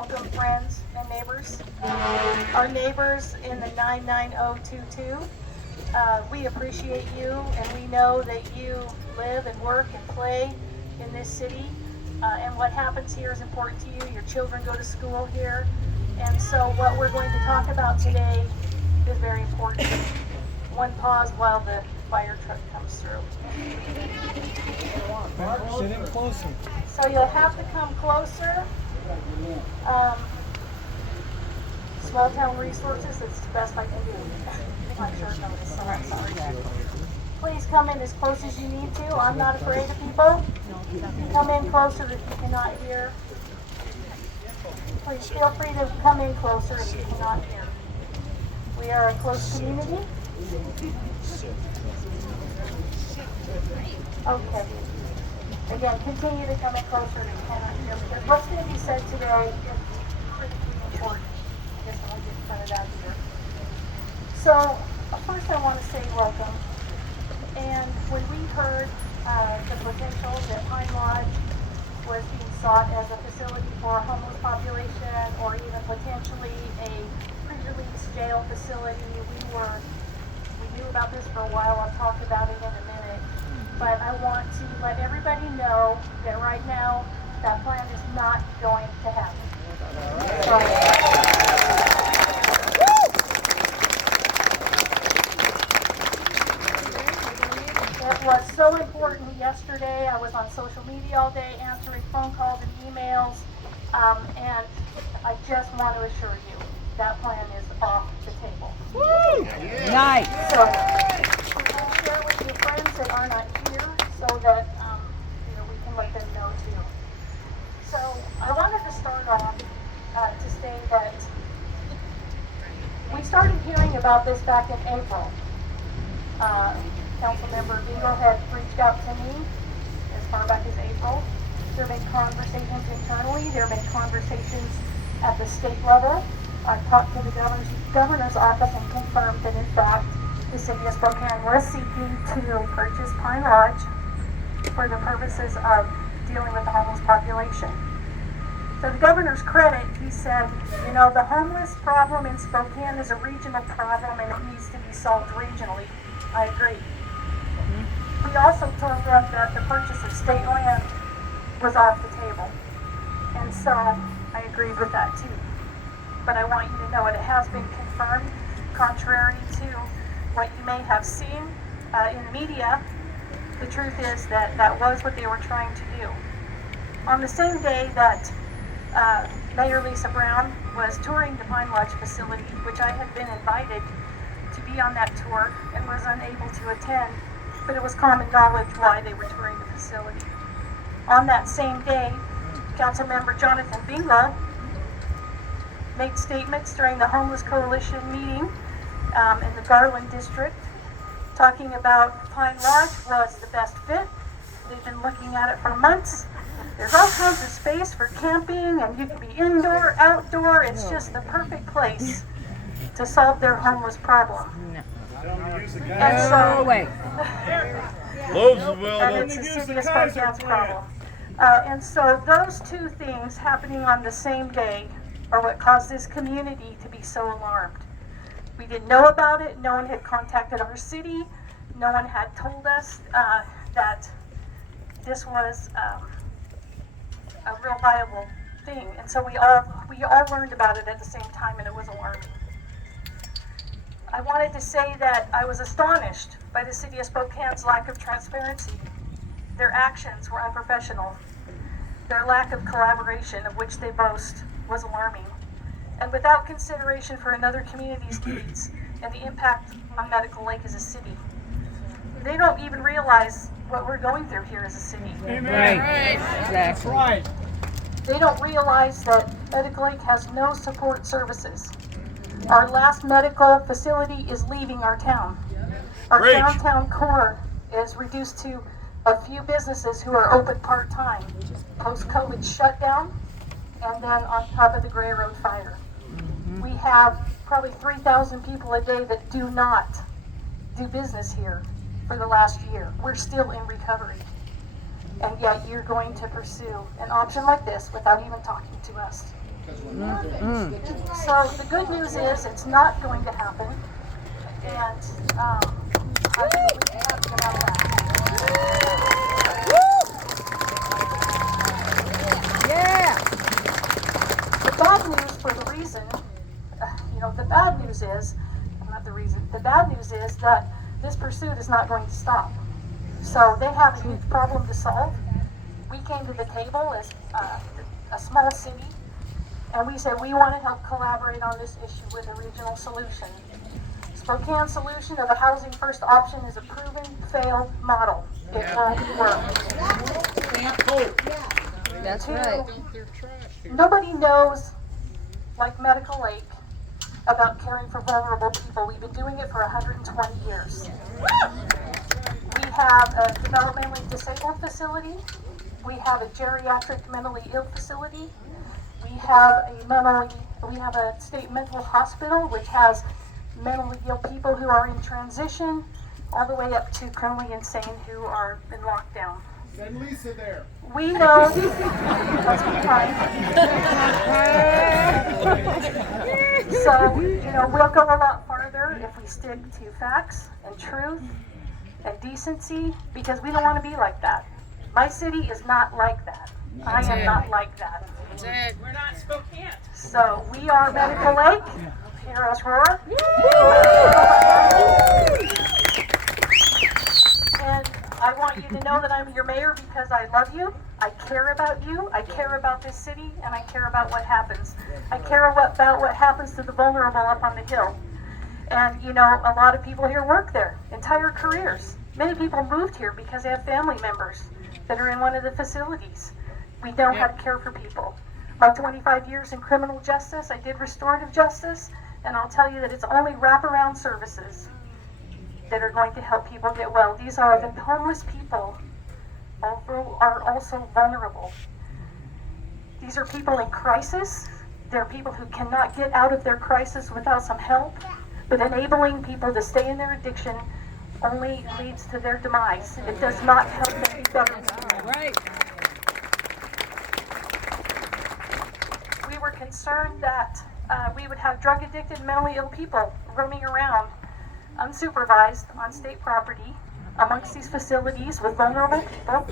Welcome, friends and neighbors. Our neighbors in the 99022. We appreciate you, and we know that you live and work and play in this city. And what happens here is important to you. Your children go to school here. And so what we're going to talk about today is very important. One pause while the fire truck comes through. Sit in closer. So you'll have to come closer. Small town resources, it's the best I can do. I'm sure notice, so I'm sorry. Please come in as close as you need to. I'm not afraid of people. Come in closer if you cannot hear. Please feel free to come in closer if you cannot hear. We are a close community. Okay. Again, continue to come in closer if you cannot hear, because what's going to be said today is critically important. I guess I'll get printed out here. So, first I want to say welcome. And when we heard the potential that Pine Lodge was being sought as a facility for a homeless population, or even potentially a pre-release jail facility, we knew about this for a while. I'll talk about it in a minute. But I want to let everybody know that right now, that plan is not going to happen. It was so important yesterday. I was on social media all day answering phone calls and emails. And I just want to assure you, that plan is off the table. Woo! Nice. So, please share with your friends that are not here so that we can let them know too. So I wanted to start off to say that we started hearing about this back in April. Councilmember Bingo had reached out to me as far back as April. There have been conversations internally. There have been conversations at the state level. I've talked to the governor's office and confirmed that in fact the city of Spokane was seeking to purchase Pine Lodge for the purposes of dealing with the homeless population. To the governor's credit, he said, the homeless problem in Spokane is a regional problem and it needs to be solved regionally. I agree. He also told them that the purchase of state land was off the table. And so I agreed with that too. But I want you to know it has been confirmed, contrary to what you may have seen in the media. The truth is that that was what they were trying to do. On the same day that Mayor Lisa Brown was touring the Pine Lodge facility, which I had been invited to be on that tour and was unable to attend, but it was common knowledge why they were touring the facility. On that same day, Councilmember Jonathan Bingo made statements during the Homeless Coalition meeting in the Garland District, talking about Pine Lodge was the best fit. They've been looking at it for months. There's all kinds of space for camping, and you can be indoor, outdoor. It's just the perfect place to solve their homeless problem. And so, and it's a city of Spokane's problem. And so those two things happening on the same day are what caused this community to be so alarmed. We didn't know about it. No one had contacted our city. No one had told us that this was a real viable thing. And so we all learned about it at the same time, and it was alarming. I wanted to say that I was astonished by the city of Spokane's lack of transparency. Their actions were unprofessional. Their lack of collaboration, of which they boast, was alarming, and without consideration for another community's needs and the impact on Medical Lake as a city. They don't even realize what we're going through here as a city. Right. That's right. They don't realize that Medical Lake has no support services. Our last medical facility is leaving our town. Our downtown core is reduced to a few businesses who are open part-time, post-COVID shutdown, and then on top of the Gray Road fire. We have probably 3,000 people a day that do not do business here for the last year. We're still in recovery. And yet you're going to pursue an option like this without even talking to us. So the good news is it's not going to happen, and I think we can have to get out of that. Yeah. The bad news for the reason, the bad news is, not the reason, the bad news is that this pursuit is not going to stop. So they have a huge problem to solve. We came to the table as a small city, and we said we want to help collaborate on this issue with a regional solution. Spokane's solution of a housing first option is a proven failed model. It won't work. That's right. Nobody knows, like Medical Lake, about caring for vulnerable people. We've been doing it for 120 years. We have a developmentally disabled facility. We have a geriatric mentally ill facility. We have a state mental hospital which has mentally ill people who are in transition, all the way up to criminally insane who are in lockdown. Send Lisa there. We know that's kind. So, we'll go a lot farther if we stick to facts and truth and decency, because we don't want to be like that. My city is not like that. I am not like that. We're not Spokane. So we are Medical Lake. Hear us roar. And I want you to know that I'm your mayor because I love you. I care about you. I care about this city, and I care about what happens. I care about what happens to the vulnerable up on the hill. And a lot of people here work there, entire careers. Many people moved here because they have family members that are in one of the facilities. We know how to care for people. My 25 years in criminal justice, I did restorative justice, and I'll tell you that it's only wraparound services that are going to help people get well. These are the homeless people are also vulnerable. These are people in crisis. They're people who cannot get out of their crisis without some help, but enabling people to stay in their addiction only leads to their demise. It does not help them be better. Right. We were concerned that we would have drug addicted, mentally ill people roaming around unsupervised on state property amongst these facilities with vulnerable people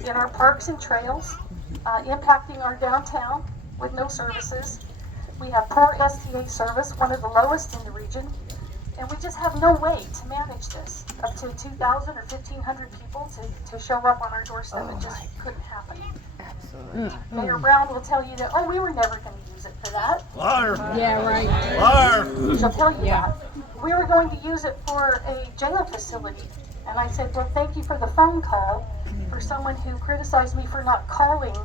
in our parks and trails, impacting our downtown with no services. We have poor STA service, one of the lowest in the region, and we just have no way to manage this. Up to 2,000 or 1,500 people to show up on our doorstep. It just couldn't happen. Absolutely. Mayor Brown will tell you that, we were never going to use it for that. Liar. Yeah, right. Liar. She'll tell you that. We were going to use it for a jail facility. And I said, well, thank you for the phone call. For someone who criticized me for not calling.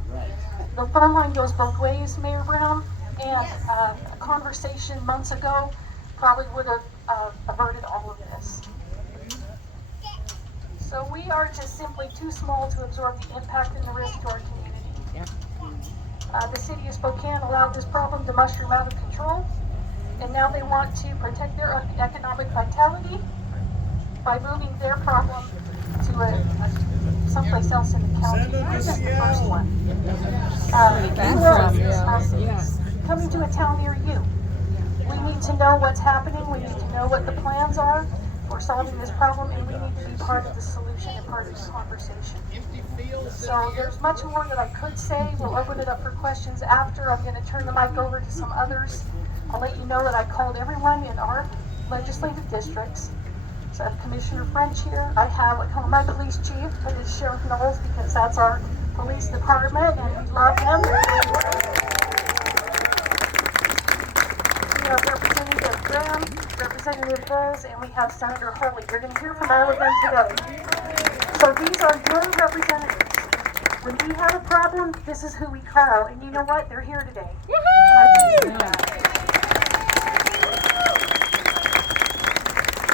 The phone line goes both ways, Mayor Brown, and a conversation months ago probably would have averted all of this. So we are just simply too small to absorb the impact and the risk to our community. The city of Spokane allowed this problem to mushroom out of control, and now they want to protect their economic vitality by moving their problem to someplace else in the county. We're just the first one. Coming to a town near you. We need to know what's happening. We need to know what the plans are for solving this problem, and we need to be part of the solution and part of the conversation. So there's much more that I could say. We'll open it up for questions after. I'm going to turn the mic over to some others. I'll let you know that I called everyone in our legislative districts. So I have Commissioner French here. I call my police chief, but it's Sheriff Nowels because that's our police department, and we love him. We have Representative Graham, Representative Volz, and we have Senator Holy. You're going to hear from all of them today. So these are your representatives. When we have a problem, this is who we call, and you know what? They're here today. And I appreciate that.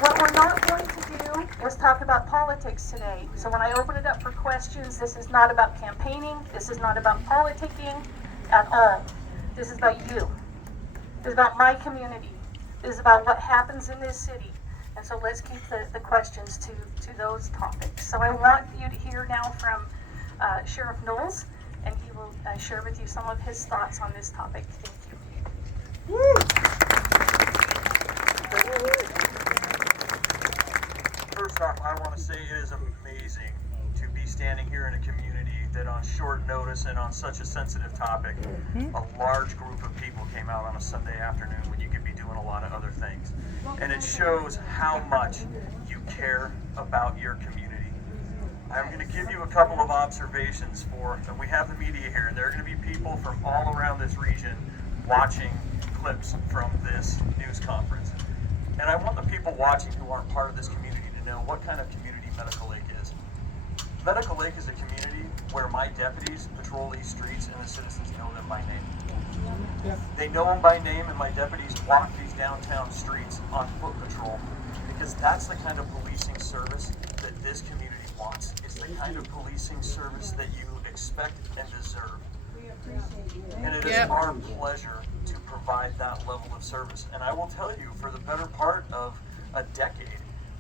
What we're not going to do is talk about politics today. So when I open it up for questions, this is not about campaigning. This is not about politicking at all. This is about you. This is about my community. This is about what happens in this city. And so let's keep the questions to those topics. So I want you to hear now from Sheriff Nowels, and he will will share with you some of his thoughts on this topic. Thank you. First off, I want to say it is amazing to be standing here in a community that on short notice and on such a sensitive topic, a large group of people came out on a Sunday afternoon when you could be doing a lot of other things. And it shows how much you care about your community. I'm going to give you a couple of observations and we have the media here, and there are going to be people from all around this region watching clips from this news conference. And I want the people watching who aren't part of this community to know what kind of community Medical Lake is. Medical Lake is a community where my deputies patrol these streets and the citizens know them by name. They know them by name, and my deputies walk these downtown streets on foot patrol because that's the kind of policing service that this community wants. It's the kind of policing service that you expect and deserve. And it is our pleasure to provide that level of service. And I will tell you, for the better part of a decade,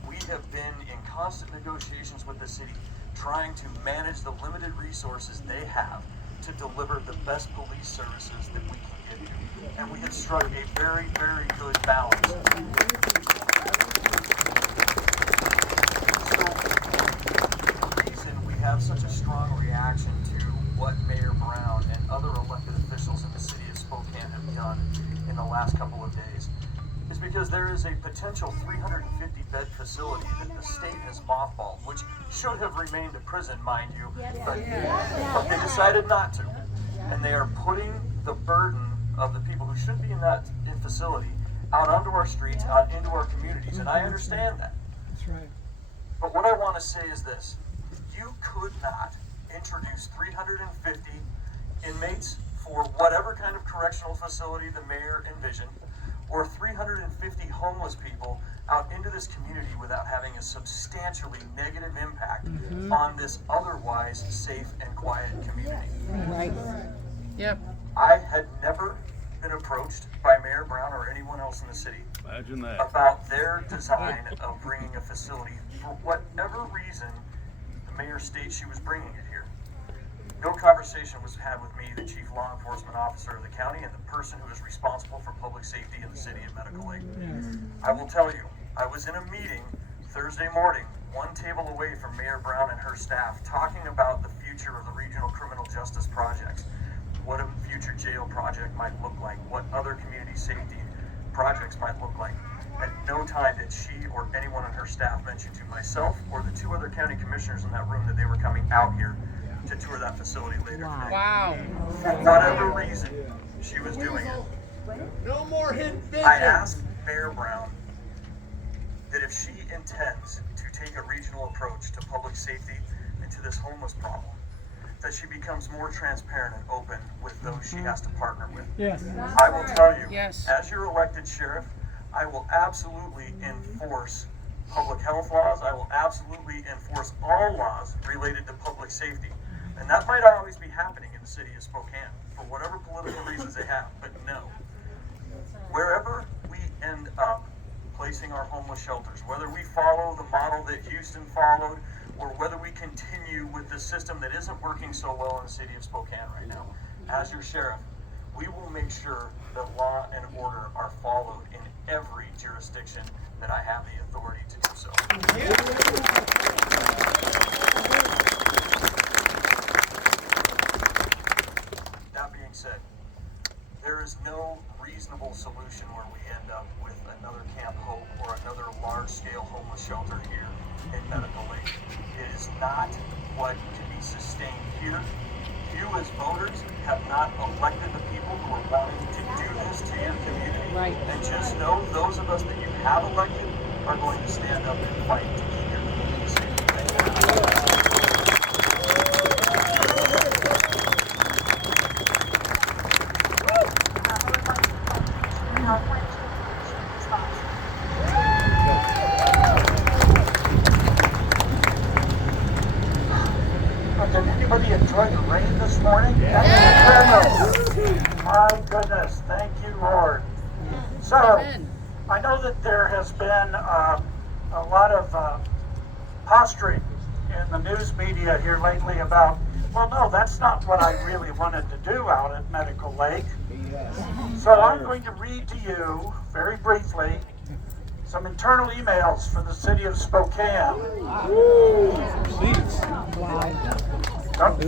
we have been in constant negotiations with the city, trying to manage the limited resources they have to deliver the best police services that we can give you. And we have struck a very, very good balance. So, the reason we have such a strong reaction to what Mayor Brown and other elected officials in the city of Spokane have done in the last couple of days is because there is a potential 350-bed facility that the state has mothballed, which should have remained a prison, mind you, but they decided not to. And they are putting the burden of the people who should be in that facility out onto our streets, out into our communities, and I understand that. That's right. But what I want to say is this: you could not introduce 350 inmates for whatever kind of correctional facility the mayor envisioned, or 350 homeless people out into this community without having a substantially negative impact on this otherwise safe and quiet community. Right. Yep. I had never been approached by Mayor Brown or anyone else in the city Imagine that. about their design of bringing a facility for whatever reason the mayor states she was bringing it here. No conversation was had with me, the chief law enforcement officer of the county and the person who is responsible for public safety in the city of Medical Lake. I will tell you, I was in a meeting Thursday morning, one table away from Mayor Brown and her staff, talking about the future of the regional criminal justice projects, what a future jail project might look like, what other community safety projects might look like. At no time did she or anyone on her staff mention to myself or the two other county commissioners in that room that they were coming out here to tour that facility later today. Wow. For whatever reason, she was doing it. No more hidden vision. I asked Mayor Brown that if she intends to take a regional approach to public safety and to this homeless problem, that she becomes more transparent and open with those she has to partner with. Yes. I will tell you, Yes. as your elected sheriff, I will absolutely enforce public health laws. I will absolutely enforce all laws related to public safety. And that might always be happening in the city of Spokane for whatever political reasons they have, but no. Wherever we end up placing our homeless shelters, whether we follow the model that Houston followed, or whether we continue with the system that isn't working so well in the city of Spokane right now, as your sheriff, we will make sure that law and order are followed in every jurisdiction that I have the authority to do so. That being said, there is no reasonable solution where we end up with another Camp Hope or another large-scale homeless shelter here in Medical Lake. It is not what can be sustained here. You as voters have not elected the people who are wanting to do this to your community. Right. And just know those of us that you have elected are going to stand up and fight to keep your community safe. Thank you. Did anybody enjoy the rain this morning? My goodness, thank you, Lord. So, I know that there has been a lot of posturing in the news media here lately about Well, no, that's not what I really wanted to do out at Medical Lake. So I'm going to read to you, very briefly, some internal emails for the city of Spokane.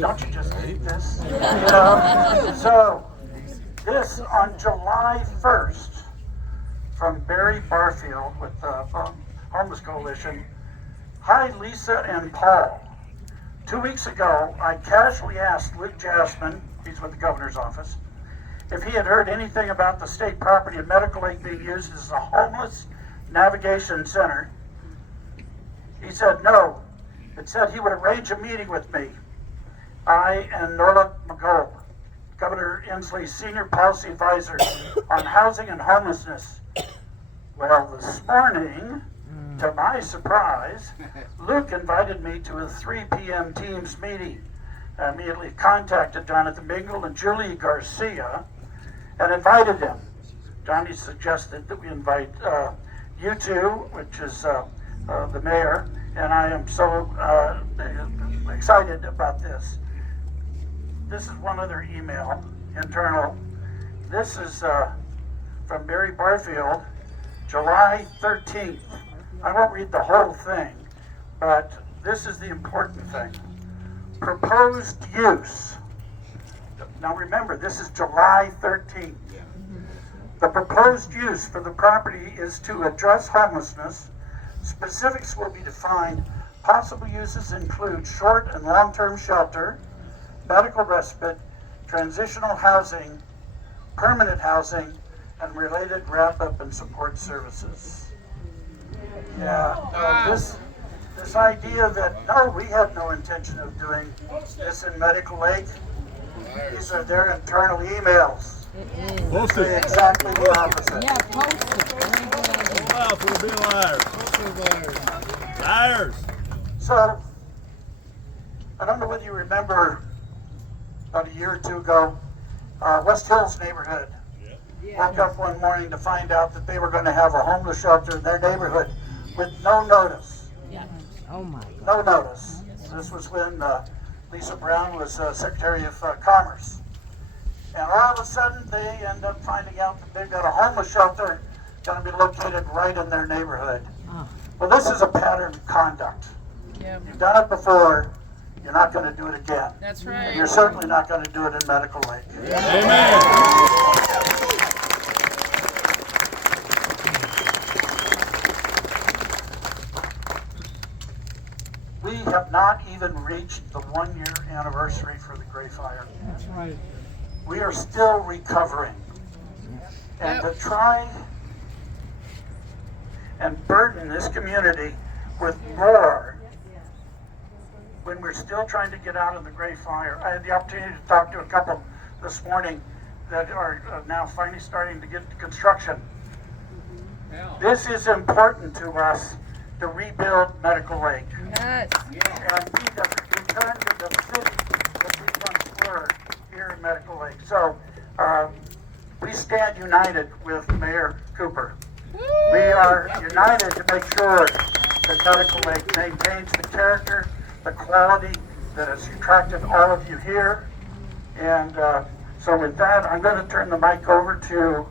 Don't you just hate this? So, this on July 1st from Barry Barfield with the Homeless Coalition. Hi, Lisa and Paul. 2 weeks ago, I casually asked Luke Jasmine, he's with the governor's office, if he had heard anything about the state property of Medical Lake being used as a homeless navigation center. He said no. It said he would arrange a meeting with me. I and Norla McGold, Governor Inslee's senior policy advisor on housing and homelessness. Well, this morning, to my surprise, Luke invited me to a 3 p.m. Teams meeting. I immediately contacted Jonathan Bingle and Julie Garcia and invited them. Johnny suggested that we invite you two, which is the mayor, and I am so excited about this. This is one other email, internal. This is from Barry Barfield, July 13th. I won't read the whole thing, but this is the important thing. Proposed use. Now remember, this is July 13th. The proposed use for the property is to address homelessness. Specifics will be defined. Possible uses include short and long-term shelter, medical respite, transitional housing, permanent housing, and related wrap-up and support services. Yeah, this idea that, no, we had no intention of doing this in Medical Lake. These are their internal emails. Say exactly the opposite. Yeah, post it. Wow, for being liars. Liars. So, I don't know whether you remember about a year or two ago, West Hills neighborhood woke up one morning to find out that they were going to have a homeless shelter in their neighborhood with no notice. Oh my God. No notice. This was when Lisa Brown was Secretary of Commerce. And all of a sudden, they end up finding out that they've got a homeless shelter going to be located right in their neighborhood. Well, this is a pattern of conduct. Yep. You've done it before. You're not going to do it again. That's And right. you're certainly not going to do it in Medical Lake. Amen. We have not even reached the 1-year anniversary for the Gray Fire. That's right. We are still recovering. And to try and burden this community with more when we're still trying to get out of the Gray Fire. I had the opportunity to talk to a couple this morning that are now finally starting to get to construction. This is important to us to rebuild Medical Lake. Yes. And we have returned to the city that we once were here in Medical Lake. So we stand united with Mayor Cooper. We are united to make sure that Medical Lake maintains the character, the quality that has attracted all of you here. And so with that, I'm going to turn the mic over to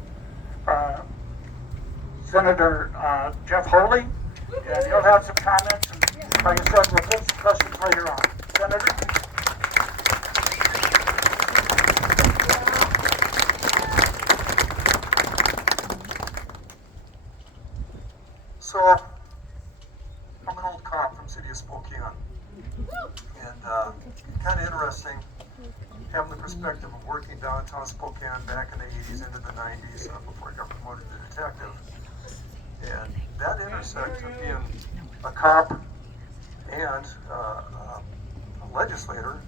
Senator Jeff Holy, and he'll have some comments. And like I said, we'll get some questions later on. Senator? So, I'm an old cop from City of Spokane, and kind of interesting having the perspective of working downtown Spokane back in the 80s into the 90s before I got promoted to detective. And that intersect of being a cop and a legislator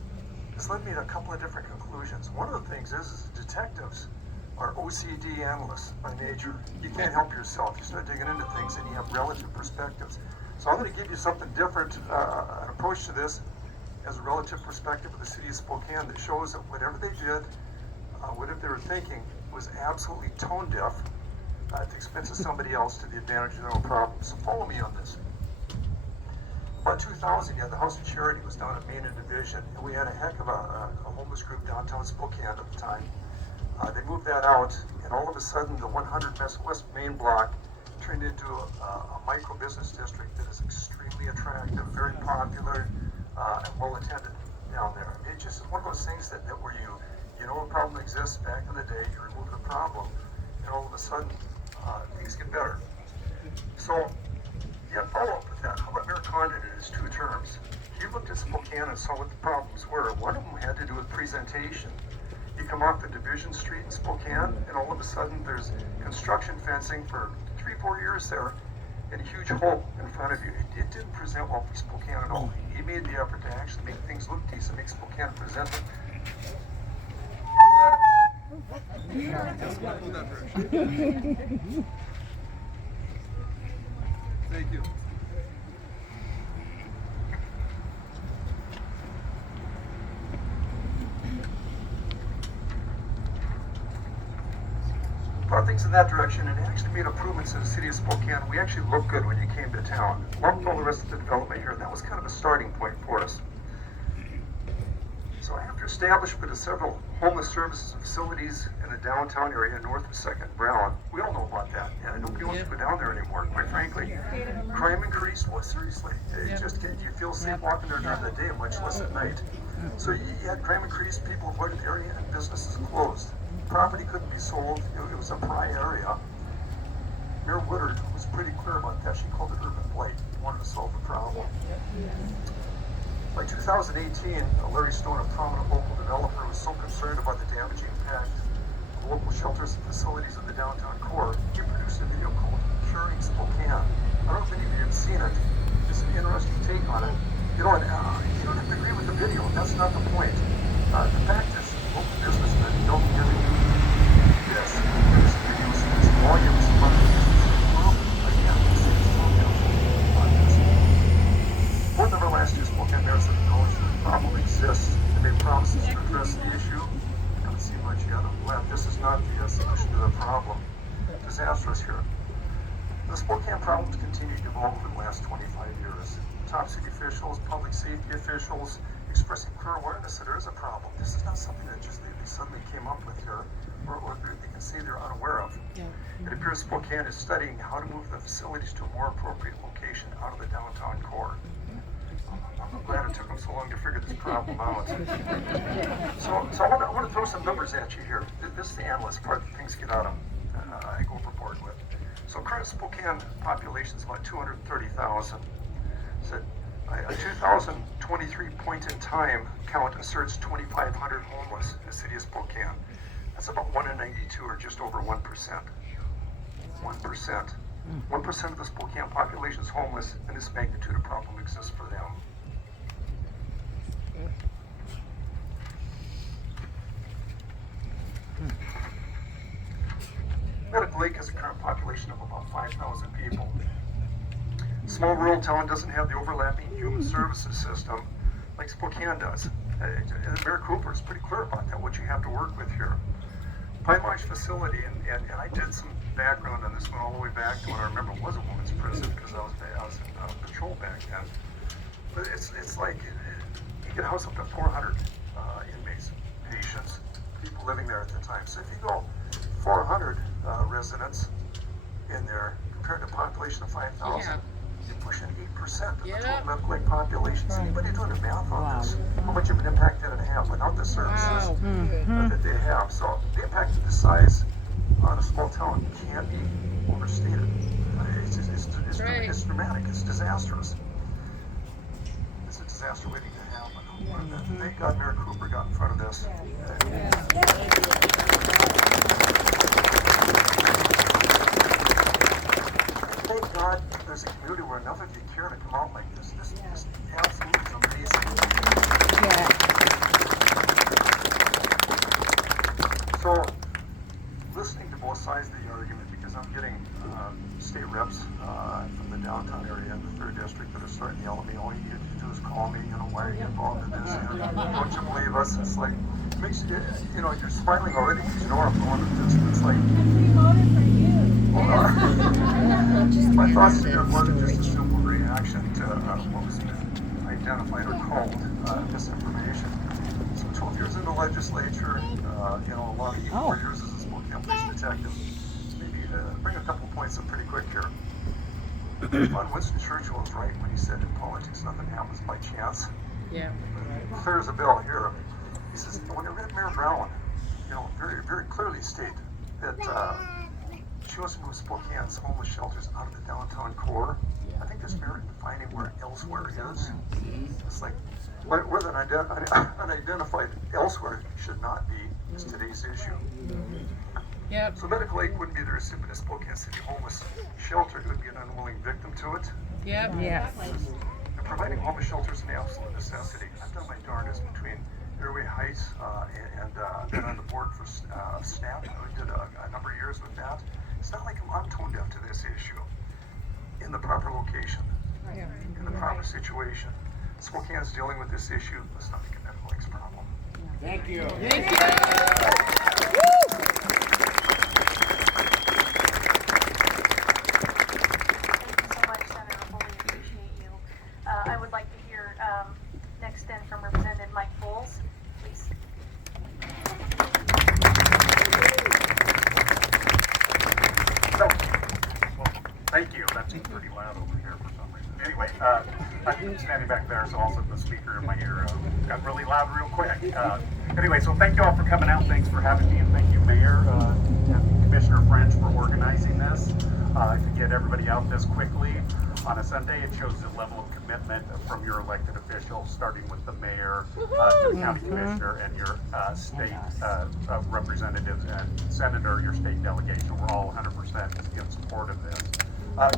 has led me to a couple of different conclusions. One of the things is detectives are OCD analysts by nature. You can't help yourself. You start digging into things and you have relative perspectives. So I'm going to give you something different, an approach to this as a relative perspective of the city of Spokane that shows that whatever they did, whatever they were thinking, was absolutely tone deaf at the expense of somebody else to the advantage of their own problems. So follow me on this. About 2000, yeah, the House of Charity was down at Main and Division, and we had a heck of a homeless group downtown Spokane at the time. They moved that out, and all of a sudden, the 100 West Main block turned into a micro business district that is extremely attractive, very popular, and well attended down there. It's just one of those things that where you know a problem exists back in the day, you remove the problem, and all of a sudden, things get better. So, yeah, follow up with that. How about Mayor Condon in his 2 terms? He looked at Spokane and saw what the problems were. One of them had to do with presentation. You come off the Division Street in Spokane, and all of a sudden there's construction fencing for 3-4 years there, and a huge hole in front of you. It didn't present well for Spokane at all. He made the effort to actually make things look decent, make Spokane presentable. Thank you. Brought things in that direction and actually made improvements in the city of Spokane. We actually looked good when you came to town. Lumped all the rest of the development here, and that was kind of a starting point for us. So after establishment of several homeless services facilities in the downtown area north of 2nd Brown, we all know about that. Yeah, nobody wants to go down there anymore, quite frankly. Crime increased, well, seriously. It just, you feel safe walking there during the day, much less at night. So you had crime increased, people avoided the area, and businesses closed. Property couldn't be sold, it was a pry area. Mayor Woodard was pretty clear about that. She called it urban blight, wanted to solve the problem. By 2018, Larry Stone, a prominent local developer, was so concerned about the damaging impact of local shelters and facilities in the downtown core, he produced a video called Curing Spokane. I don't know if any of you have seen it. It's an interesting take on it. You know, and, you don't have to agree with the video. That's not the point. The fact is, local businessmen don't really do this. This video speaks volumes about the again, this is on this. Both of our last year's Spokane mayors have acknowledged that the problem exists and made promises to address the issue. I don't see much yet. I'm glad this is not the solution to the problem. Disastrous here. The Spokane problems continue to evolve over the last 25 years. Top city officials, public safety officials, expressing clear awareness that there is a problem. This is not something that just they suddenly came up with here, or they can say they're unaware of. It appears Spokane is studying how to move the facilities to a more appropriate location out of the downtown core. I'm glad it took them so long to figure this problem out. So I want to throw some numbers at you here. This is the analyst part that things get out of, I go overboard with. So current Spokane population is about 230,000. So a 2023 point in time count asserts 2,500 homeless in the city of Spokane. That's about 1 in 92, or just over 1%. 1%. 1% of the Spokane population is homeless, and this magnitude of problem exists for them. Medical Lake has a current population of about 5,000 people. Small rural town doesn't have the overlapping human services system like Spokane does. Mayor Cooper is pretty clear about that, what you have to work with here. Pine Lodge facility, and I did some background on this one all the way back to when I remember it was a women's prison, because I was in patrol back then. But it's like, you can house up to 400 inmates, patients, people living there at the time. So if you go 400 residents in there compared to a population of 5,000, you're pushing 8% of the total Medical Lake population. So anybody doing the math on this, how much of an impact did it have without the services that they have? So the impact of the size on a small town can't be overstated. It's dramatic. It's disastrous. It's a disaster waiting to happen. Thank God Mayor Cooper got in front of this. Thank God there's a community where enough of you care to come out like this. This is absolutely amazing. So, listening to both sides of the argument, because I'm getting state reps from the downtown area in the 3rd District that are starting to yell at me, all you need to do is call me, why are you involved in this? Don't you believe us? It's like, it makes you, you're smiling already because you know where I'm going with this. It's like, We voted for you. my thoughts here more than just a simple reaction to what was identified or called misinformation. So 12 years in the legislature, you know, a lot of 4 years as a Spokane police detective. Maybe bring a couple points up pretty quick here. Winston Churchill was right when he said in politics nothing happens by chance. Yeah. Clear as a bell here. He says, when I read Mayor Brown, you know, very, very clearly state that she wants to move Spokane's homeless shelters out of the downtown core. I think there's merit in finding where elsewhere is. It's like, where that unidentified elsewhere should not be is today's issue. Yep. So medical aid wouldn't be the recipient of Spokane City homeless shelter, it would be an unwilling victim to it. Yep. Yes. And providing homeless shelters is an absolute necessity. I've done my darndest between Airway Heights and been on the board for SNAP. I did a number of years with that. It's not like I'm tone deaf to this issue. In the proper location, in the proper situation. Spokane's dealing with this issue. Let's not make it Medical Lake's problem. Thank you. Thank you. so much, Senator. Fully appreciate you. I would like to hear next then from Representative Mike Volz, please. Thank you. That's pretty loud over here for some reason. Anyway, I'm standing back there, so also the speaker in my ear got really loud real quick. Anyway, so thank you all for coming out. Thanks for having me, and thank you, Mayor and Commissioner French, for organizing this. To get everybody out this quickly on a Sunday, it shows the level of commitment from your elected officials, starting with the mayor, the county commissioner, and your state representatives and senator, your state delegation. We're all 100% in support of this.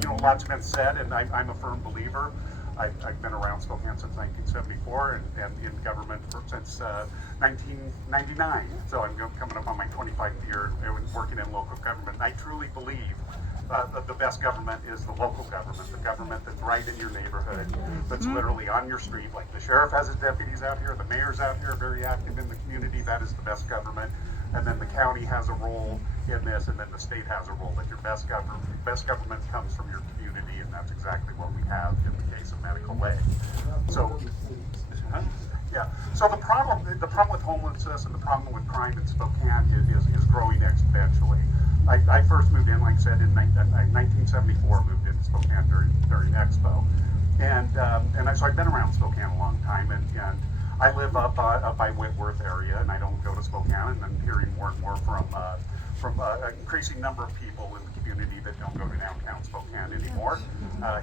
You know, lots been said, and I'm a firm believer. I've been around Spokane since 1974 and in government since 1999. So I'm coming up on my 25th year working in local government. And I truly believe the best government is the local government, the government that's right in your neighborhood, that's literally on your street. Like the sheriff has his deputies out here, the mayor's out here very active in the community. That is the best government. And then the county has a role in this, and then the state has a role. But your best government comes from your community, and that's exactly what we have in the case of medical aid. So, yeah. So the problem with homelessness and the problem with crime in Spokane is growing exponentially. I first moved in, like I said, in 1974. Moved into Spokane during Expo, and so I've been around Spokane a long time, and I live up by Whitworth area, and I don't go to Spokane, and I'm hearing more and more from an increasing number of people in the community that don't go to downtown Spokane anymore.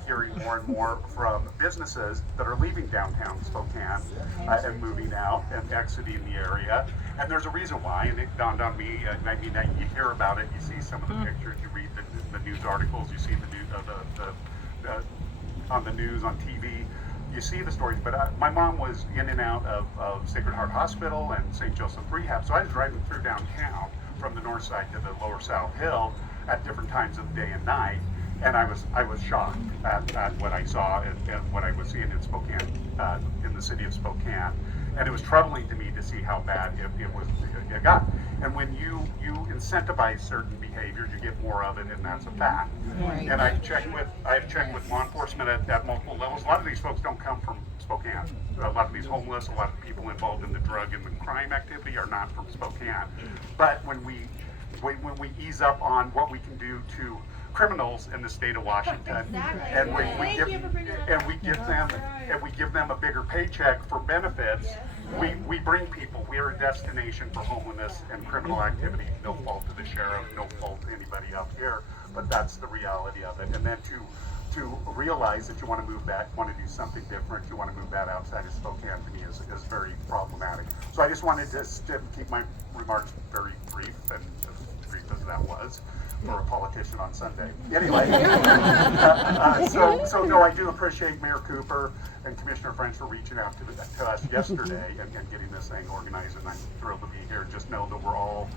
Hearing more and more from businesses that are leaving downtown Spokane and moving out and exiting the area. And there's a reason why, and it dawned on me. I mean, you hear about it, you see some of the pictures, you read the news articles, you see the news on the news, on TV. You see the stories, but my mom was in and out of Sacred Heart Hospital and St. Joseph Rehab, so I was driving through downtown from the north side to the lower South Hill at different times of the day and night, and I was shocked at what I saw and what I was seeing in Spokane, in the city of Spokane, and it was troubling to me to see how bad it got. And when you incentivize certain behaviors, you get more of it, and that's a fact. Right. And I've checked with law enforcement at multiple levels. A lot of these folks don't come from Spokane. A lot of these homeless, a lot of people involved in the drug and the crime activity are not from Spokane. But when we ease up on what we can do to criminals in the state of Washington, and we give them a bigger paycheck for benefits. We bring people. We are a destination for homelessness and criminal activity. No fault to the sheriff, no fault to anybody up here, but that's the reality of it. And then to realize that you want to move that, want to do something different, you want to move that outside of Spokane, to me is very problematic. So I just wanted to keep my remarks very brief, and as brief as that was for a politician on Sunday. Anyway, so no, I do appreciate Mayor Cooper and Commissioner French for reaching out to us yesterday and getting this thing organized, and I'm thrilled to be here. Just know that we're all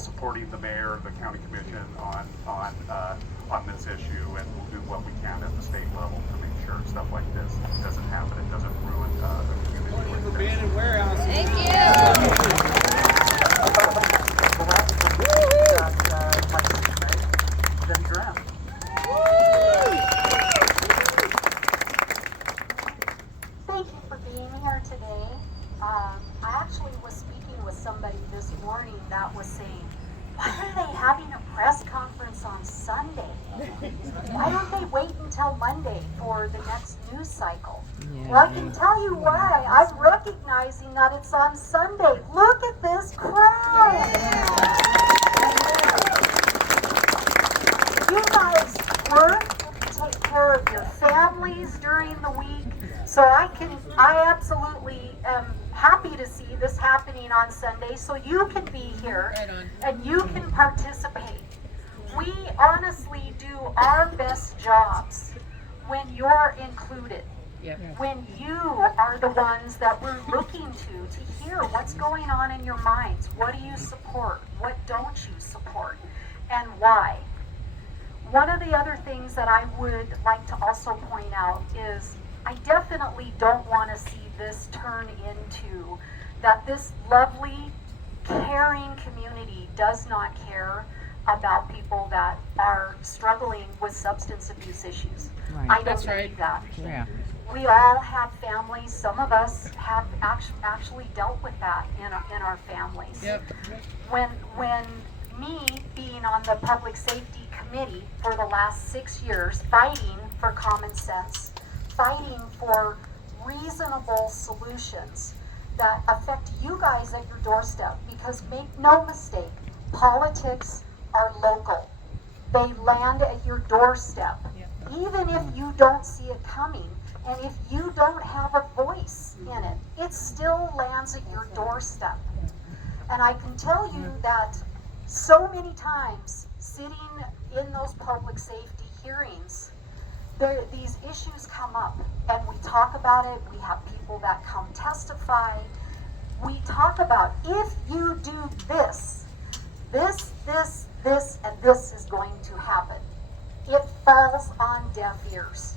supporting the mayor, the county commission on this issue, and we'll do what we can at the state level to make sure stuff like this doesn't happen. It doesn't ruin the community. Abandoned warehouse. Thank you. Thank you for Monday for the next news cycle. Well, I can tell you why. I'm recognizing that it's on Sunday. Look at this crowd. You guys work, take care of your families during the week. So I absolutely am happy to see this happening on Sunday, so you can be here and you can participate. We honestly do our best jobs when you're included. Yep. When you are the ones that we're looking to hear what's going on in your minds. What do you support? What don't you support? And why? One of the other things that I would like to also point out is I definitely don't want to see this turn into that this lovely, caring community does not care about people that are struggling with substance abuse issues. Right. I don't That's believe right. that. Yeah. We all have families. Some of us have actually dealt with that in our families. Yep. When me being on the public safety committee for the last 6 years, fighting for common sense, fighting for reasonable solutions that affect you guys at your doorstep, because make no mistake, politics are local. They land at your doorstep. Even if you don't see it coming, and if you don't have a voice in it, it still lands at your doorstep. And I can tell you that so many times, sitting in those public safety hearings, these issues come up, and we talk about it. We have people that come testify. We talk about, if you do this, and this is going to happen. It falls on deaf ears.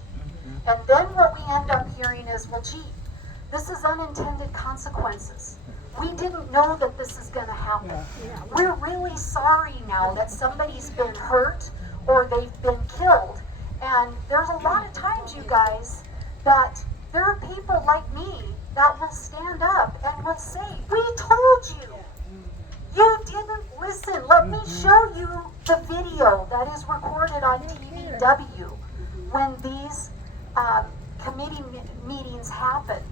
And then what we end up hearing is, well, gee, this is unintended consequences. We didn't know that this is going to happen. We're really sorry now that somebody's been hurt or they've been killed. And there's a lot of times, you guys, that there are people like me that will stand up and will say, we told you. You didn't listen. Let me show you the video that is recorded on TVW when these committee meetings happen.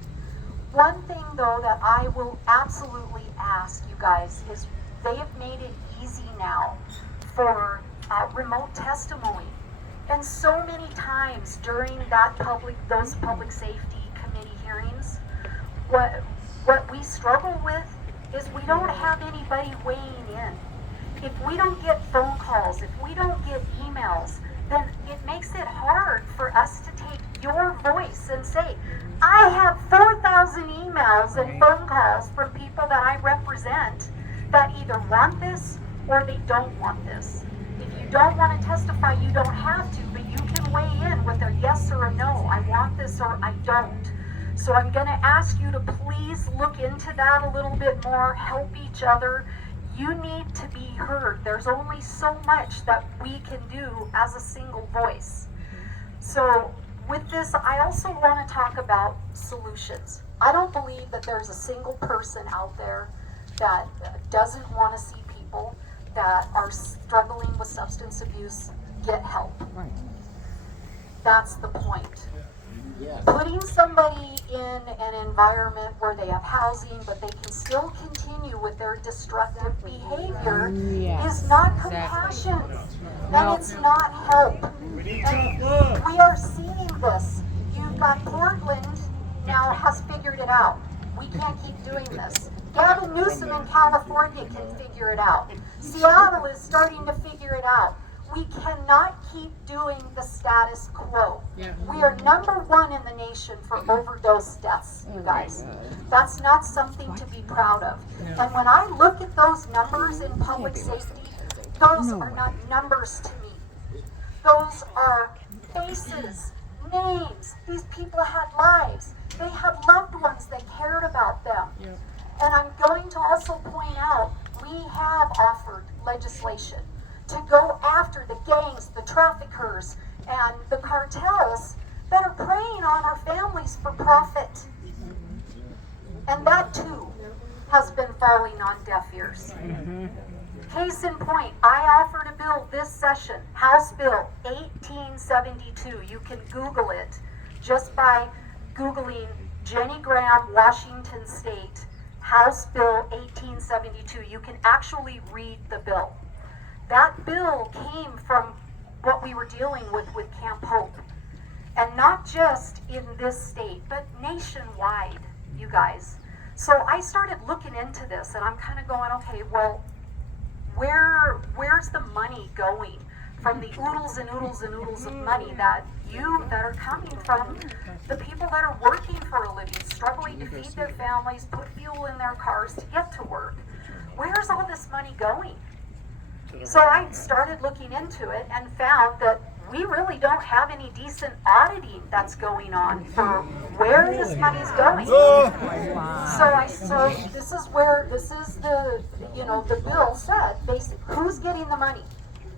One thing, though, that I will absolutely ask you guys is they have made it easy now for remote testimony. And so many times during those public safety committee hearings, what we struggle with is we don't have anybody weighing in. If we don't get phone calls, if we don't get emails, then it makes it hard for us to take your voice and say, I have 4,000 emails and phone calls from people that I represent that either want this or they don't want this. If you don't want to testify, you don't have to, but you can weigh in with a yes or a no. I want this or I don't. So I'm going to ask you to please look into that a little bit more, help each other. You need to be heard. There's only so much that we can do as a single voice. So with this, I also want to talk about solutions. I don't believe that there's a single person out there that doesn't want to see people that are struggling with substance abuse get help. Right. That's the point. Putting somebody in an environment where they have housing, but they can still continue with their destructive behavior is not compassion, and it's not help. And we are seeing this. You've got Portland now has figured it out. We can't keep doing this. Gavin Newsom in California can figure it out. Seattle is starting to figure it out. We cannot keep doing the status quo. We are #1 in the nation for overdose deaths, you guys. That's not something to be proud of. And when I look at those numbers in public safety, those are not numbers to me. Those are faces, names. These people had lives. They had loved ones that cared about them. And I'm going to also point out, we have offered legislation to go after the gangs, the traffickers, and the cartels that are preying on our families for profit. And that too has been falling on deaf ears. Case in point, I offered a bill this session, House Bill 1872. You can Google it just by Googling Jenny Graham, Washington State, House Bill 1872. You can actually read the bill. That bill came from what we were dealing with Camp Hope. And not just in this state, but nationwide, you guys. So I started looking into this, and I'm kind of going, okay, well, where's the money going from the oodles and oodles and oodles of money that are coming from the people that are working for a living, struggling to feed their families, put fuel in their cars to get to work? Where's all this money going? So I started looking into it and found that we really don't have any decent auditing that's going on for where this money's going. So this is the, the bill said, basically, who's getting the money?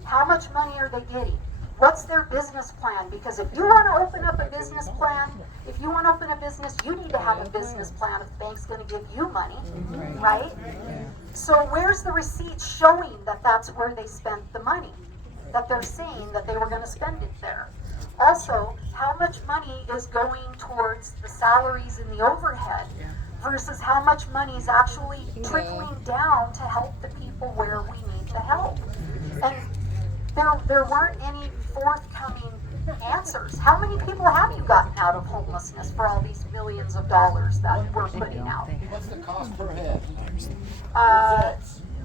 How much money are they getting? What's their business plan? Because if you want to open up a business plan, if you want to open a business, you need to have a business plan if the bank's going to give you money, right? So where's the receipt showing that that's where they spent the money? That they're saying that they were going to spend it there. Also, how much money is going towards the salaries and the overhead versus how much money is actually trickling down to help the people where we need the help? And there weren't any forthcoming answers. How many people have you gotten out of homelessness for all these millions of dollars that we're putting out? What's the cost per head?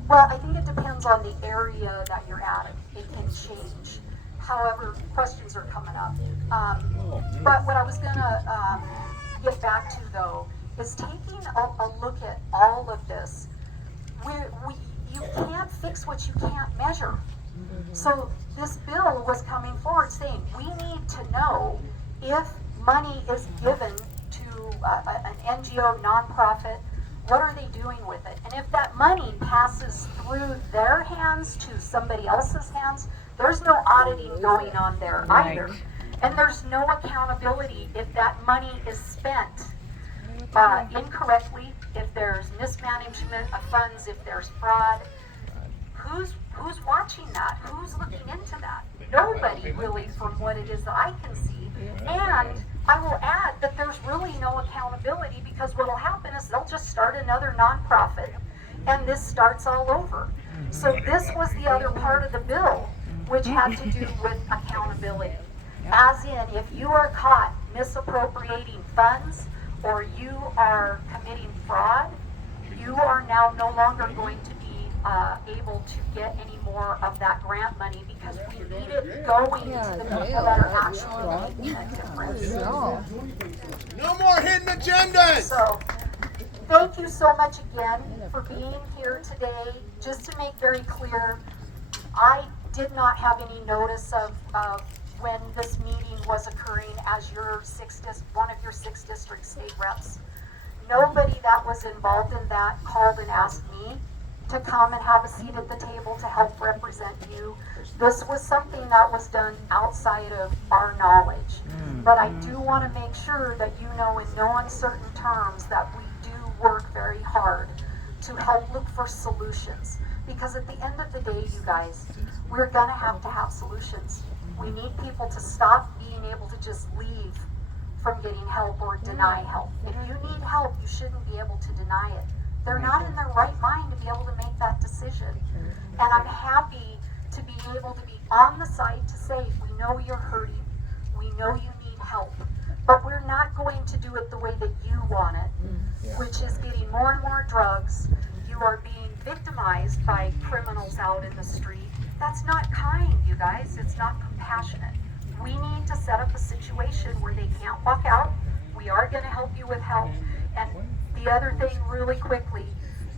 Well, I think it depends on the area that you're at. It can change. However, questions are coming up. But what I was going to get back to, though, is taking a look at all of this. You can't fix what you can't measure. So this bill was coming forward saying we need to know if money is given to an NGO, nonprofit, what are they doing with it? And if that money passes through their hands to somebody else's hands, there's no auditing going on there either. And there's no accountability if that money is spent incorrectly, if there's mismanagement of funds, if there's fraud. Who's watching that? Who's looking into that? Nobody really, from what it is that I can see. And I will add that there's really no accountability, because what will happen is they'll just start another nonprofit and this starts all over. So this was the other part of the bill, which had to do with accountability. As in, if you are caught misappropriating funds or you are committing fraud, you are now no longer going to be able to get any more of that grant money, because we need it going to the people that are actually making a difference. No more hidden agendas! So, thank you so much again for being here today. Just to make very clear, I did not have any notice of when this meeting was occurring as one of your 6 district state reps. Nobody that was involved in that called and asked me to come and have a seat at the table to help represent you. This was something that was done outside of our knowledge. But I do want to make sure that you know in no uncertain terms that we do work very hard to help look for solutions. Because at the end of the day, you guys, we're going to have solutions. We need people to stop being able to just leave from getting help or deny help. If you need help, you shouldn't be able to deny it. They're not in their right mind to be able to make that decision. And I'm happy to be able to be on the side to say, we know you're hurting, we know you need help, but we're not going to do it the way that you want it, which is getting more and more drugs. You are being victimized by criminals out in the street. That's not kind, you guys. It's not compassionate. We need to set up a situation where they can't walk out. We are going to help you with help. And the other thing, really quickly,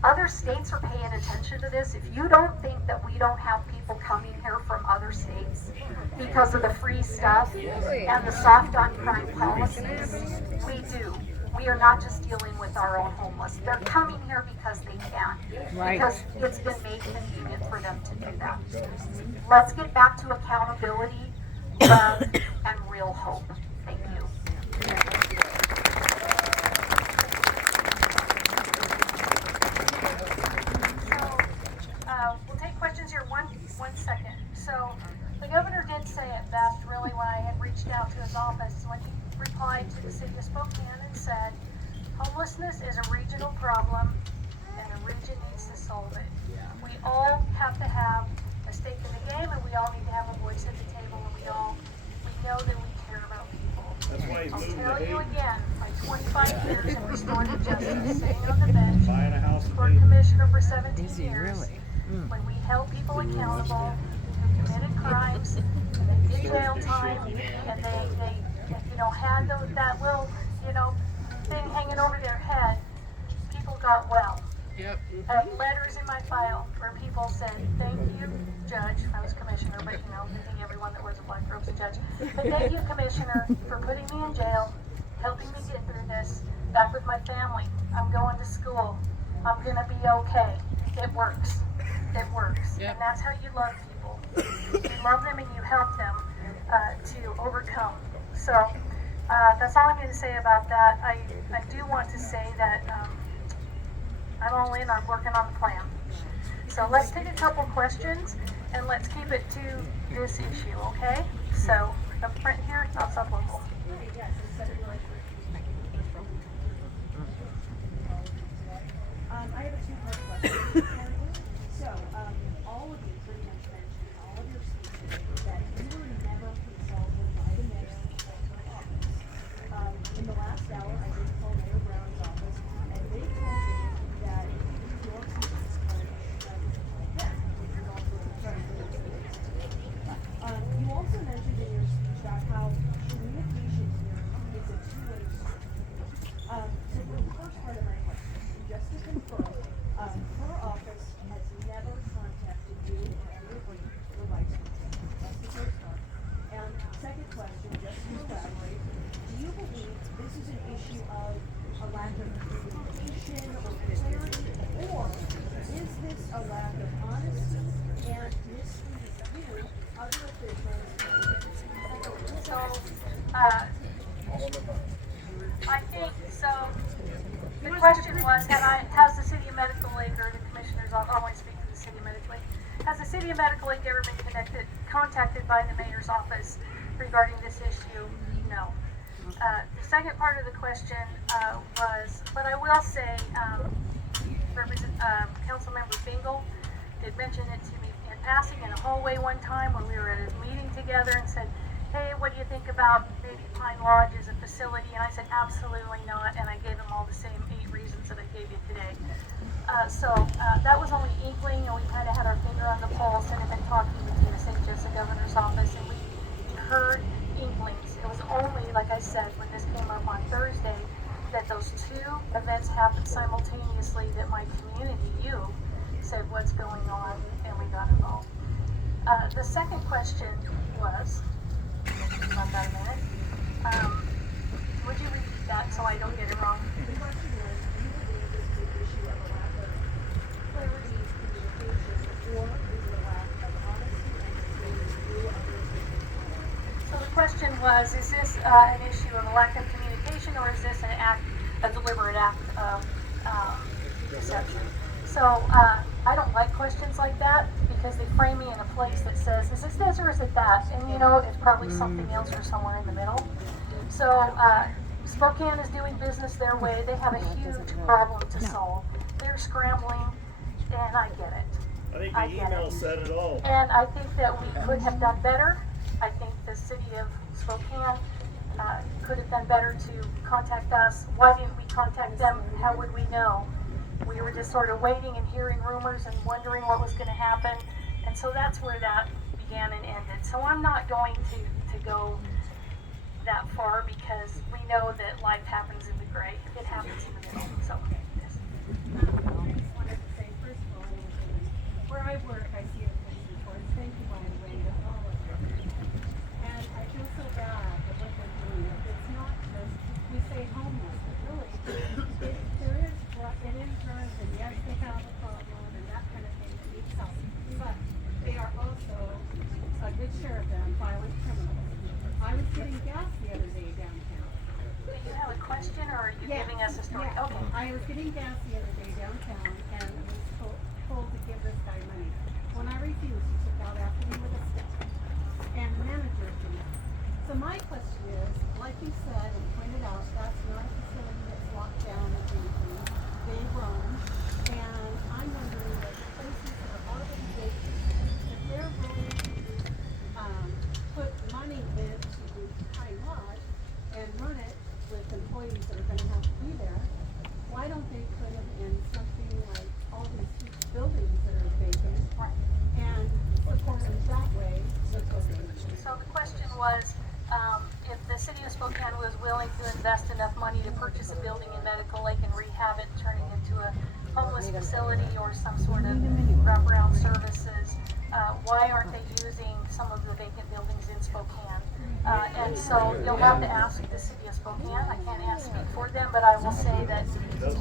other states are paying attention to this. If you don't think that we don't have people coming here from other states because of the free stuff and the soft on crime policies, we do. We are not just dealing with our own homeless. They're coming here because they can. Because it's been made convenient for them to do that. Let's get back to accountability, love, and real hope. Thank you. We'll take questions. So the governor did say it best really when I had reached out to his office when he replied to the city of Spokane and said, homelessness is a regional problem and the region needs to solve it. We all have to have a stake in the game and we all need to have a voice at the table and we know that we care about people. That's why he's I'll moving tell to you Hayden. again, my 25 years in restorative justice, sitting on the bench, Buying a house in court Hayden. commissioner for 17 years, when we held people accountable who committed crimes, and they did jail time, and they had that little, thing hanging over their head, people got well. Yep. I have letters in my file where people said, thank you, Judge. I was commissioner, but I think everyone that wears a black robe's a judge. But thank you, Commissioner, for putting me in jail, helping me get through this, back with my family. I'm going to school. I'm going to be okay. It works. It works. Yep. And that's how you love people. You love them and you help them to overcome. So that's all I'm going to say about that. I do want to say that I'm all in on working on the plan. So let's take a couple questions and let's keep it to this issue, okay? So up front here, I'll stop local. I have a two-part question. So, all of you pretty much mentioned, all of your speakers, that you were never consulted by the mayor or her office. In the last hour, I did call Mayor Brown's office, and they told me that your speakers are which is also a concern for the community. You also mentioned in your speech about how communication here is a two-way street. So for the first part of my question, just to confirm, her office has never contacted you or any of your vice president. That's the first part. And second question, just to elaborate, do you believe this is an issue of a lack of communication or clarity, or is this a lack of honesty and misleading you, other officials? So, I think, so, the question was, has the City of Medical Aid or the Commissioner's Office, I want to speak to the City of Medical Aid, has the City of Medical Aid ever been contacted by the Mayor's Office regarding this issue? No. The second part of the question was, but I will say, Councilmember Bingle did mention it to me in passing in a hallway one time when we were at a meeting together and said, hey, what do you think about maybe Pine Lodge as a facility? And I said, absolutely not. And I gave him all the same 8 reasons that I gave you today. So that was only inkling, and we kind of had our finger on the pulse and have been talking with the governor's office, and we heard inklings. It was only, like I said, when this came up on Thursday, that those 2 events happened simultaneously, that my community, you, said what's going on, and we got involved. The second question was, about that a minute. Would you repeat that so I don't get it wrong? The question was, do you believe this is an issue of a lack of clarity, communication, or is it a lack of honesty and misleading you, other officials? So the question was, is this an issue of a lack of communication, or is this a deliberate act of deception? So I don't like questions like that because they frame me in a place that says, is this or is it that? And it's probably something else or somewhere in the middle. So Spokane is doing business their way. They have a huge problem to solve. They're scrambling, and I get it. I think the email said it all. And I think that we could have done better. I think the city of Spokane could have done better to contact us. Why didn't we contact them? How would we know? We were just sort of waiting and hearing rumors and wondering what was going to happen. And so that's where that began and ended. So I'm not going to go that far because we know that life happens in the gray. It happens in the middle. So, yes. I just wanted to say, first of all, where I work, I see the police reports. Thank you, by the way, to all of you. And I feel so bad that what they're doing. It's not just, we say homeless, but really, it is drugs, and yes, they have a problem and that kind of thing that needs help. But they are also a good share of them violent criminals. I was getting gas the other day downtown. Do you have a question, or are you giving us a story? Yeah. Okay. I was getting gas the other day downtown and was told to give this guy money. When I refused, he took out after me with a stick. And the manager did. So my question is, like you said and pointed out, that's not a facility that's locked down or anything. They roam. And I'm wondering that the places that are already vacant, if they're willing to put money into the High Lodge and run it with employees that are gonna have to be there, why don't they put them in something like all these huge buildings that are vacant and support them that way? So the question was, if the city of Spokane was willing to invest enough money to purchase a building in Medical Lake and rehab it, turning it into a homeless facility or some sort of wraparound services, why aren't they using some of the vacant buildings in Spokane? And so you'll have to ask the city of Spokane. I can't speak for them, but I will say that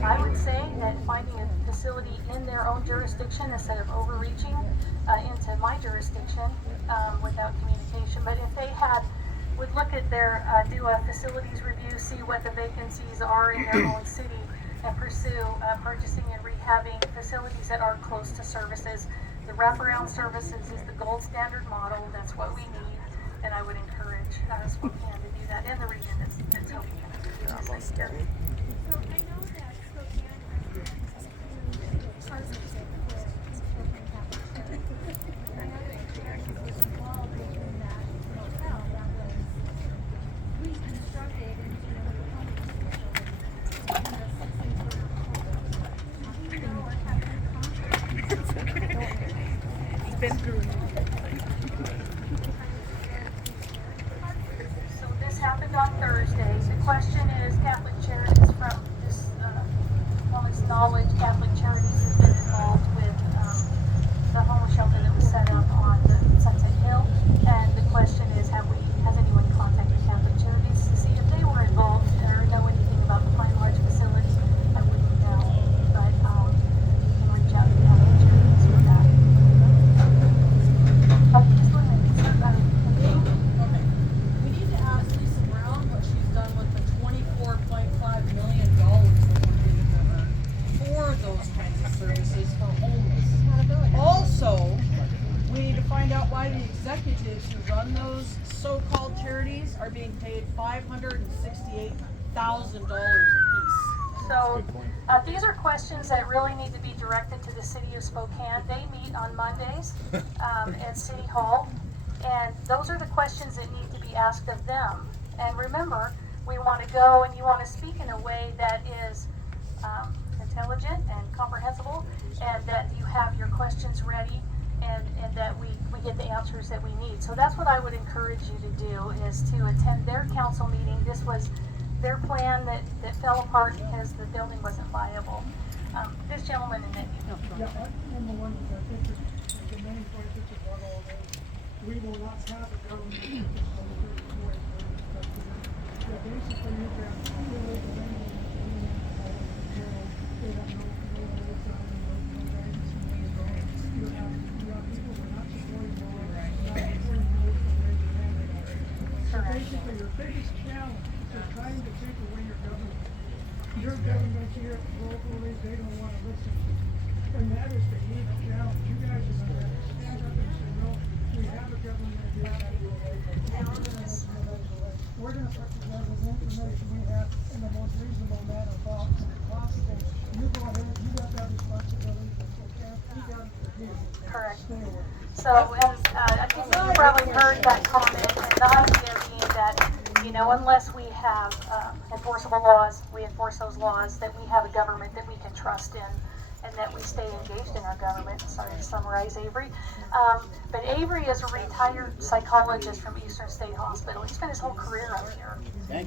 I would say that finding a facility in their own jurisdiction instead of overreaching into my jurisdiction without communication. But if they would look at their, do a facilities review, see what the vacancies are in their own city, and pursue purchasing and rehabbing facilities that are close to services. The wraparound services is the gold standard model. That's what we need, and I would encourage Spokane to do that in the region that's hoping to do the same here. So I know that Spokane has a partnership with Spokane Catholic Church. I know that Church was involved in that motel that was reconstructed into a homeless facility in the 60s or 40s. Do you know or have any contact? He's been through it. So this happened on Thursday. The question is, Catholic Charities from this, well, it's knowledge, Catholic Charities has been involved with the homeless shelter that was set up on the Sunset Hill. And the question is, has anyone contacted Catholic Charities to see if they were involved or know anything about the Pine Lodge facility? I wouldn't know, but you can reach out to Catholic Charities for that. Just one minute. Okay. We need to ask Lisa Brown what she's done with the $24.5 million that we're giving to her for those kinds of services for homeless. Also, we need to find out why the executives who run those so-called charities are being paid $568,000 apiece. So these are questions that really need to be directed to the city of Spokane. They meet on Mondays at City Hall, and those are the questions that need to be asked of them. And remember, we want to go and you want to speak in a way that is intelligent and comprehensible, and that you have your questions ready, and that we get the answers that we need. So that's what I would encourage you to do, is to attend their council meeting. This was their plan that fell apart because the building wasn't viable. This gentleman and then you. Yeah, number one, I think the main point is about all this. We will not have a government system on the 34 so basically you can really the main they have no oversight, no guidance, you have people who are not supporting law, not supporting rules the way they have it. So basically your biggest challenge is trying to take away your government. Your government here locally, they don't want to listen to you. And that is the huge challenge. You guys are going to have to stand up and say, no, we have a government here that will we're going to put together the information we have in the most reasonable manner possible. You go ahead, you got that responsibility, you got it. Correct. So, I think you probably heard that comment, and the idea being that, unless we have enforceable laws, we enforce those laws, that we have a government that we can trust in, and that we stay engaged in our government. Sorry to summarize Avery. But Avery is a retired psychologist from Eastern State Hospital. He spent his whole career up here.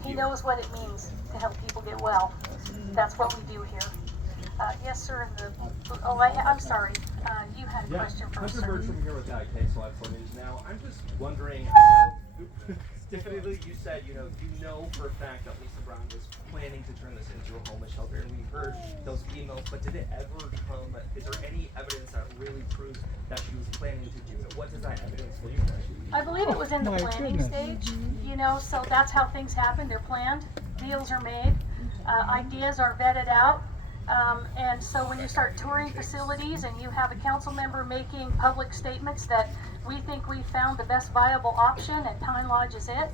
He knows what it means to help people get well. That's what we do here. Yes, sir. I'm sorry. You had a question first, Hunter sir. Bertram here with KXLI 4 News Now. I'm just wondering, I know, Stephanie, you said, you know for a fact that Lisa Brown was planning to turn this into a homeless shelter, and we heard those emails, but did it ever come, is there any evidence that really proves that she was planning to do it? What does that evidence look like? I believe it was in the planning stage, so that's how things happen. They're planned, deals are made, ideas are vetted out, And so when you start touring facilities and you have a council member making public statements that we think we found the best viable option and Pine Lodge is it,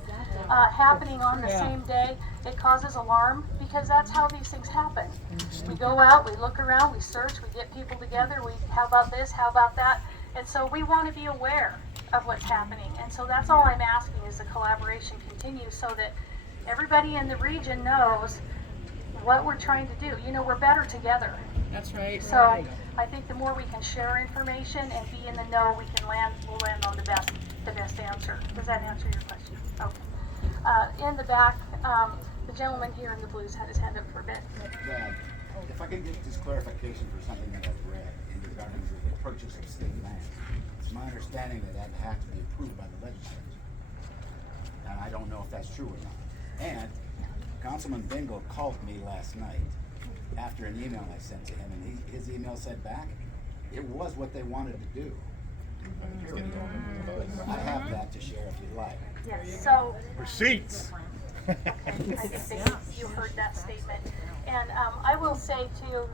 happening on the same day, it causes alarm because that's how these things happen. We go out, we look around, we search, we get people together, how about this, how about that? And so we want to be aware of what's happening. And so that's all I'm asking is the collaboration continues so that everybody in the region knows what we're trying to do. You know, we're better together. That's right. So I think the more we can share information and be in the know, we'll land on the best answer. Does that answer your question? Okay. In the back, the gentleman here in the blues had his hand up for a bit. If I can get just clarification for something that I've read in regarding to the purchase of state land. It's my understanding that had to be approved by the legislature. And I don't know if that's true or not. And Councilman Bingle called me last night after an email I sent to him, and his email said back, it was what they wanted to do. I have that to share if you'd like. Yes, so. Receipts. I think you heard that statement. And I will say too,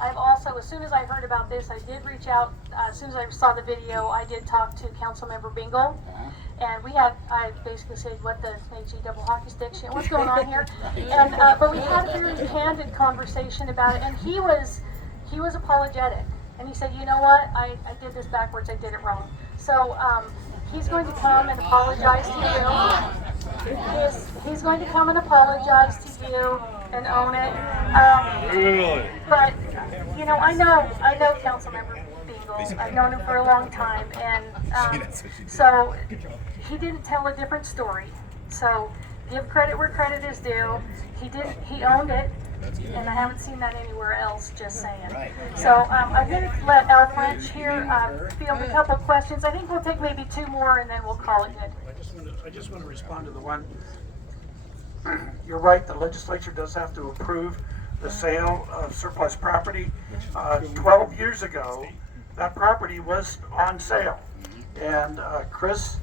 I've also, as soon as I heard about this, I did reach out, as soon as I saw the video, I did talk to Councilmember Bingle. And I basically said, what the HE double hockey stick shit, what's going on here? And, but we had a very candid conversation about it, and he was apologetic. And he said, you know what, I did this backwards, I did it wrong. So he's going to come and apologize to you. He's going to come and apologize to you and own it. But, you know, I know Councilmember Bingle. I've known him for a long time, and so he didn't tell a different story. So give credit where credit is due. He owned it, and I haven't seen that anywhere else, just saying. So I'm going to let Al French here field a couple of questions. I think we'll take maybe two more, and then we'll call it good. I just want to respond to the one. You're right, the legislature does have to approve the sale of surplus property. 12 years ago, that property was on sale. And Chris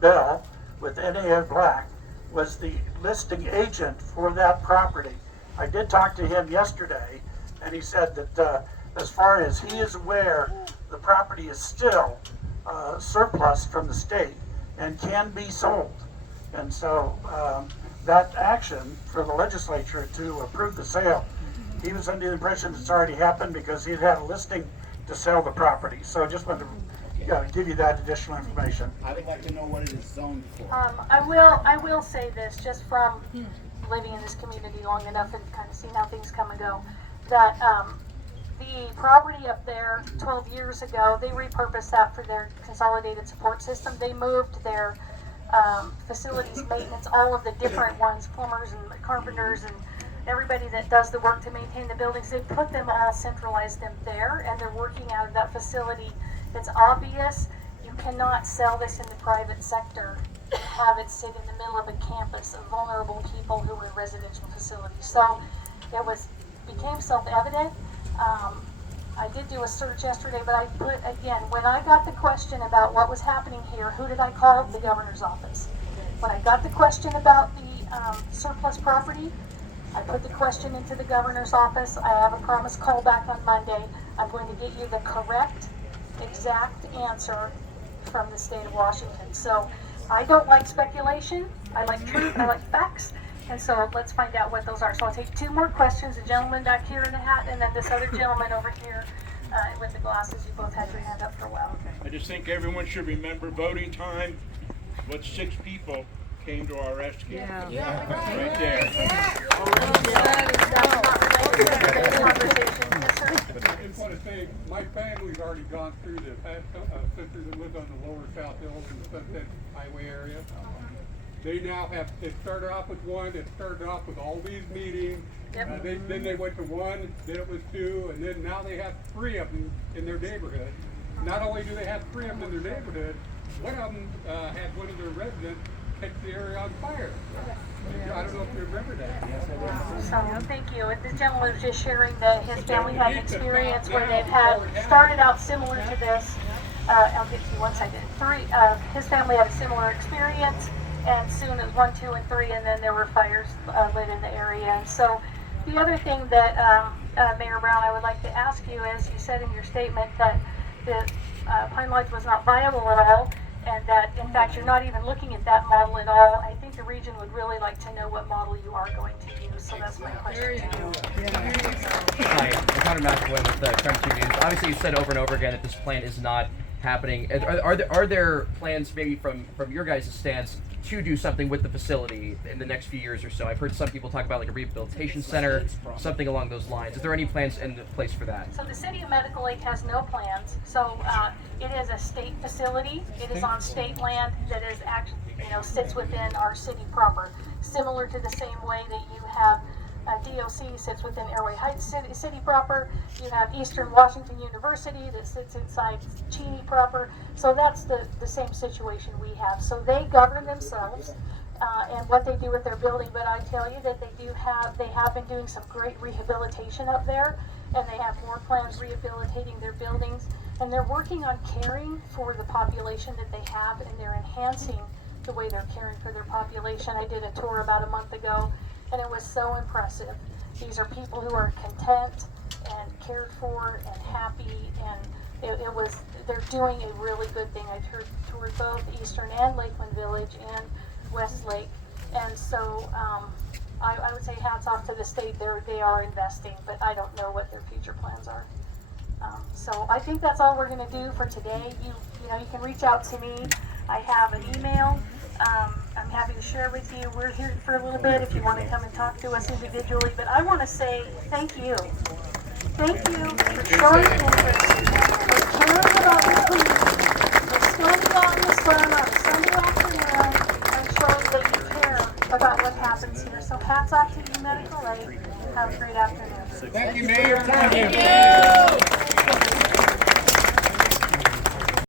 Bell with NAA Black was the listing agent for that property. I did talk to him yesterday, and he said that as far as he is aware, the property is still surplus from the state and can be sold. And so that action for the legislature to approve the sale, he was under the impression it's already happened because he had a listing to sell the property. So I just wanted to give you that additional information. I would like to know what it is zoned for. I will say this, just from living in this community long enough and kind of seeing how things come and go, that the property up there 12 years ago, they repurposed that for their consolidated support system. They moved their facilities maintenance, all of the different ones, plumbers and carpenters and everybody that does the work to maintain the buildings, they put them all, centralized them there, and they're working out of that facility. It's obvious you cannot sell this in the private sector and have it sit in the middle of a campus of vulnerable people who are in residential facilities. So it became self-evident. I did do a search yesterday, but I put, again, when I got the question about what was happening here, who did I call? The governor's office. When I got the question about the surplus property, I put the question into the governor's office. I have a promised call back on Monday. I'm going to get you the correct, exact answer from the state of Washington. So I don't like speculation. I like truth. I like facts. And so let's find out what those are. So I'll take two more questions. The gentleman back here in the hat, and then this other gentleman over here with the glasses. You both had your hand up for a while. I just think everyone should remember voting time. What 6 people came to our rescue. Yeah. Right there. I just want to say, my family's already gone through this. I had sisters that lived on the lower South Hills in the Sunset Highway area. They now have, it started off with one, it started off with all these meetings. Yep. Then they went to one, then it was 2, and then now they have 3 of them in their neighborhood. Not only do they have 3 of them in their neighborhood, one of them had one of their residents catch the area on fire. I don't know if you remember that. So, thank you. This gentleman was just sharing that his family had an experience where they've started out similar to this. I'll get to you one second. His family had a similar experience, and soon it was 1, 2, and 3, and then there were fires lit in the area. And so The other thing that, Mayor Brown, I would like to ask you is, you said in your statement that the Pine Lodge was not viable at all, and that, in fact, you're not even looking at that model at all. I think the region would really like to know what model you are going to use, so that's my question. There you go. Hi, I'm Connor McAvoy with the Crime News. Obviously, you said over and over again that this plan is not happening. Are there plans, maybe from your guys' stance, to do something with the facility in the next few years or so? I've heard some people talk about like a rehabilitation center, something along those lines. Is there any plans in place for that? So the city of Medical Lake has no plans. So it is a state facility. It is on state land that is actually, sits within our city proper. Similar to the same way that you have DOC sits within Airway Heights city proper. You have Eastern Washington University that sits inside Cheney proper. So that's the same situation we have. So they govern themselves and what they do with their building. But I tell you that they have been doing some great rehabilitation up there, and they have more plans rehabilitating their buildings. And they're working on caring for the population that they have, and they're enhancing the way they're caring for their population. I did a tour about a month ago, and it was so impressive. These are people who are content and cared for and happy, and they're doing a really good thing. I toured both Eastern and Lakeland Village and Westlake, and so I would say hats off to the state. They are investing, but I don't know what their future plans are. So I think that's all we're going to do for today. You can reach out to me. I have an email. I'm happy to share with you. We're here for a little bit if you want to come and talk to us individually. But I want to say thank you. Thank you for showing interest, for caring about the community, for standing out in the sun on a Sunday afternoon and showing that you care about what happens here. So hats off to you, Medical Lake. Have a great afternoon. Thank you, Mayor. Thank you.